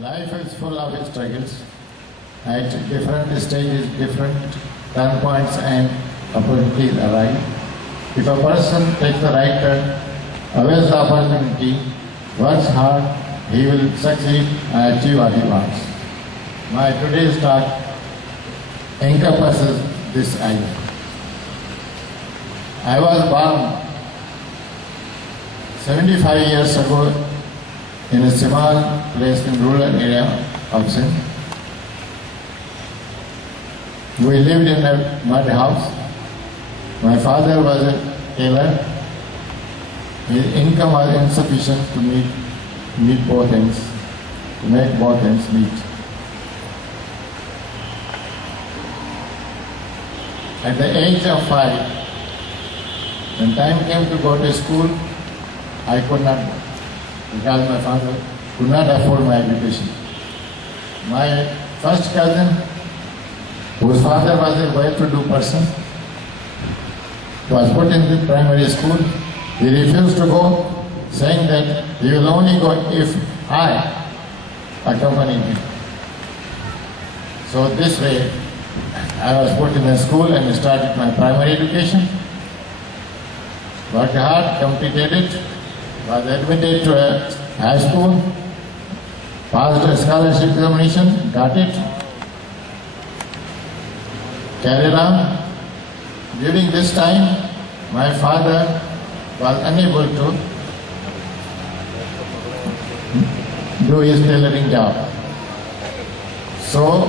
Life is full of struggles. At different stages, different turn points and opportunities arise. If a person takes the right turn, awaits the opportunity, works hard, he will succeed and achieve what he wants. My today's talk encompasses this idea. I was born 75 years ago in a small place in rural area of Sindh. We lived in a mud house. My father was a tailor. His income was insufficient to meet both ends, to make both ends meet. At the age of 5, when time came to go to school, I could not, because my father could not afford my education. My first cousin, whose father was a well-to-do person, was put in the primary school. He refused to go, saying that he will only go if I accompany him. So this way, I was put in a school and started my primary education. Worked hard, completed it, was admitted to a high school, passed a scholarship examination, got it, carried on. During this time, my father was unable to do his tailoring job. So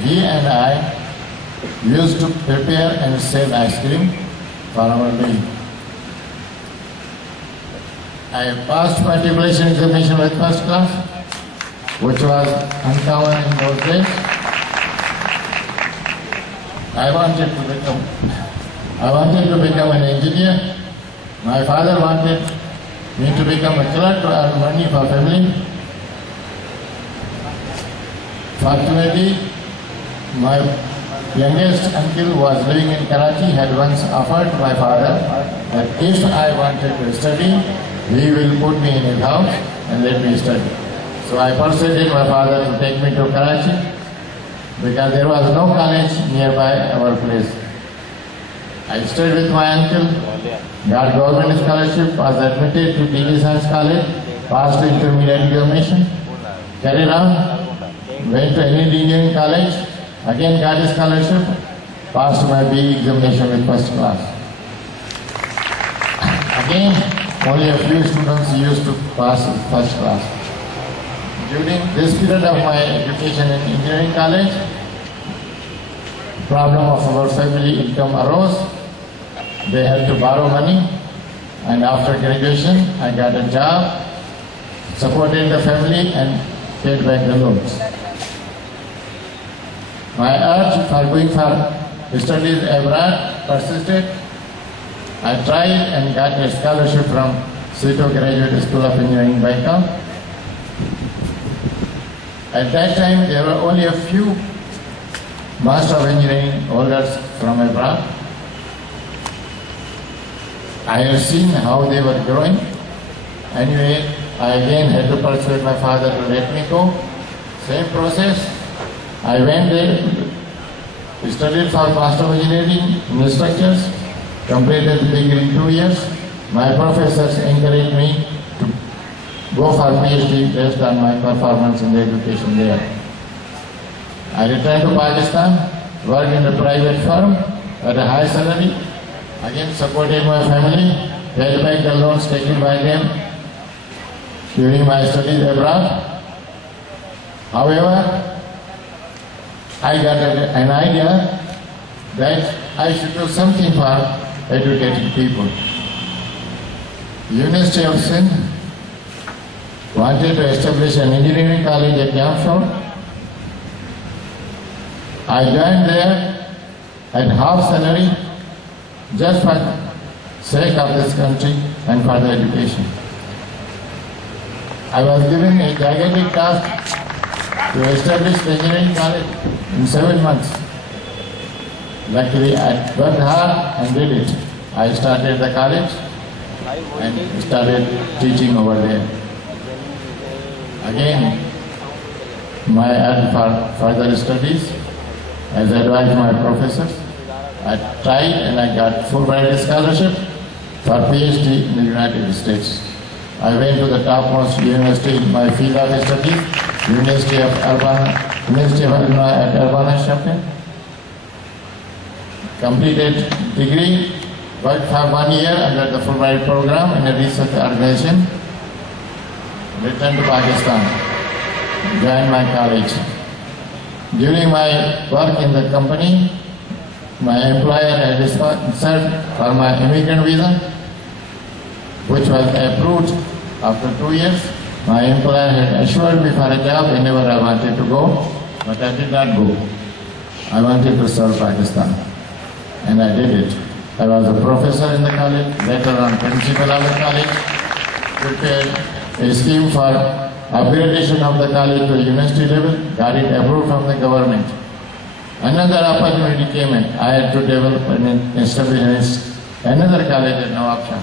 he and I used to prepare and sell ice cream for our living. I passed matriculation examination with first class, which was uncommon in those days. I wanted to become an engineer. My father wanted me to become a clerk to earn money for family. Fortunately, my youngest uncle who was living in Karachi had once offered my father that if I wanted to study, he will put me in his house and let me study. So I persuaded my father to take me to Karachi because there was no college nearby our place. I stayed with my uncle, got government scholarship, was admitted to DV Science College, passed the intermediate examination, carried on, went to engineering college, again got a scholarship, passed my BE examination with first class. Again, only a few students used to pass first class. During this period of my education in engineering college, problem of our family income arose. They had to borrow money, and after graduation, I got a job, supported the family and paid back the loans. My urge for going for studies abroad persisted. I tried and got a scholarship from Sito Graduate School of Engineering, Bangkok. At that time, there were only a few Master of Engineering holders from abroad. I have seen how they were growing. Anyway, I again had to persuade my father to let me go. Same process. I went there, studied for Master of Engineering in structures, completed the degree in 2 years. My professors encouraged me to go for PhD based on my performance in the education there. I returned to Pakistan, worked in a private firm at a high salary, again supported my family, paid back the loans taken by them during my studies abroad. However, I got an idea that I should do something for educating people. University of Sindh wanted to establish an engineering college at Jamshore. I joined there at half salary just for the sake of this country and for the education. I was given a gigantic task to establish the engineering college in 7 months. Luckily, I worked hard and did it. I started the college and started teaching over there. Again, my end for further studies, as advised by my professors. I tried and I got Fulbright scholarship for PhD in the United States. I went to the topmost university in my field of studies, University of Illinois at Urbana-Champaign. Completed degree, worked for 1 year under the Fulbright program in a research organization. Returned to Pakistan, joined my college. During my work in the company, my employer had sponsored for my immigrant visa, which was approved after 2 years. My employer had assured me for a job whenever I wanted to go, but I did not go. I wanted to serve Pakistan, and I did it. I was a professor in the college, later on principal of the college, prepared a scheme for upgradation of the college to university level, got it approved from the government. Another opportunity came in. I had to develop and establish another college at Nawabshah,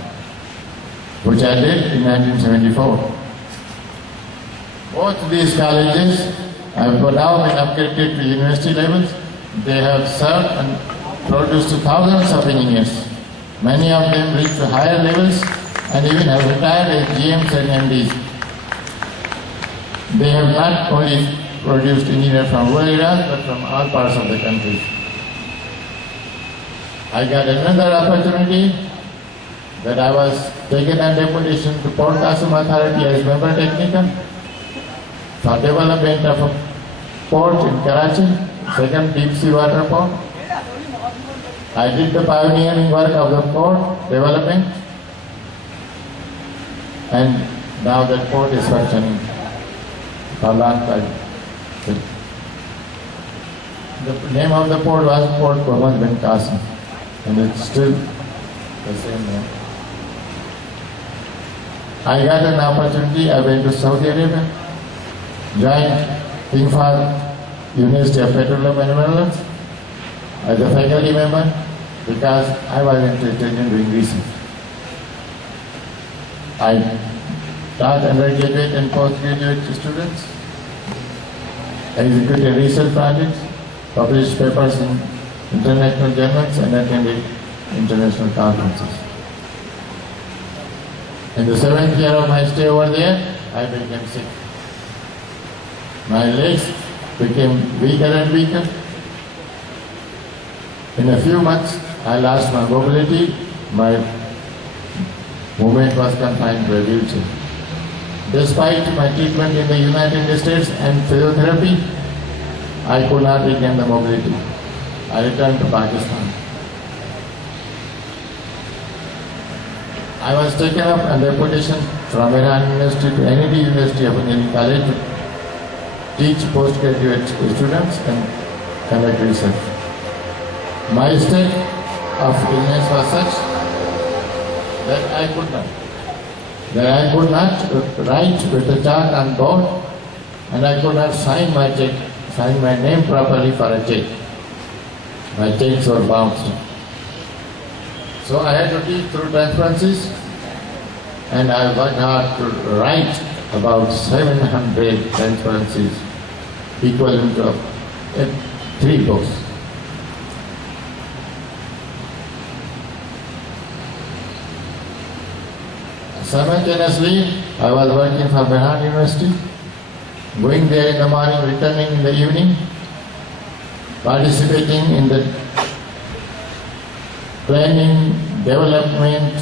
which I did in 1974. Both these colleges have now been upgraded to university levels. They have served and produced thousands of engineers. Many of them reached to higher levels and even have retired as GMs and MDs. They have not only produced engineers from rural areas, but from all parts of the country. I got another opportunity that I was taken on deputation to Port Qasim Authority as member technical for development of a port in Karachi, second deep sea water port. I did the pioneering work of the port development, and now that port is functioning for a long time. The name of the port was Port Muhammad bin Qasim, and it's still the same name. I got an opportunity. I went to Saudi Arabia, joined King Fahd University of Petroleum and Minerals as a faculty member because I was interested in doing research. I taught undergraduate and postgraduate students, executed research projects, published papers in international journals, and attended international conferences. In the 7th year of my stay over there, I became sick. My legs became weaker and weaker. In a few months, I lost my mobility. My movement was confined to a wheelchair. Despite my treatment in the United States and physiotherapy, I could not regain the mobility. I returned to Pakistan. I was taken up on deputation from Iran University to NED University of Engineering College to teach postgraduate students and conduct research. My state of illness was such that I could not write with the chalk on board, and I could not sign my name properly for a check. My checks were bounced. So I had to teach through transparencies, and I worked hard to write about 700 transparencies, equivalent to 3 books. Simultaneously, I was working for Mehran University, going there in the morning, returning in the evening, participating in the planning, development,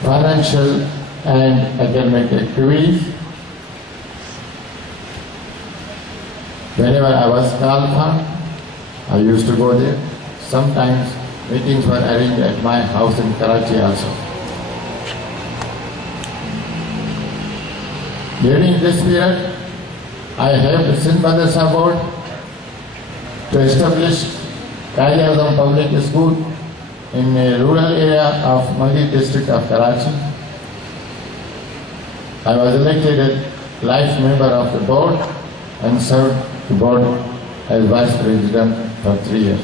financial and academic activities. Whenever I was called for, I used to go there. Sometimes meetings were arranged at my house in Karachi also. During this period, I helped the Sindh Madrasa Board to establish Qaid-e-Azam Public School in a rural area of Mahdi district of Karachi. I was elected a life member of the board and served the board as vice president for 3 years.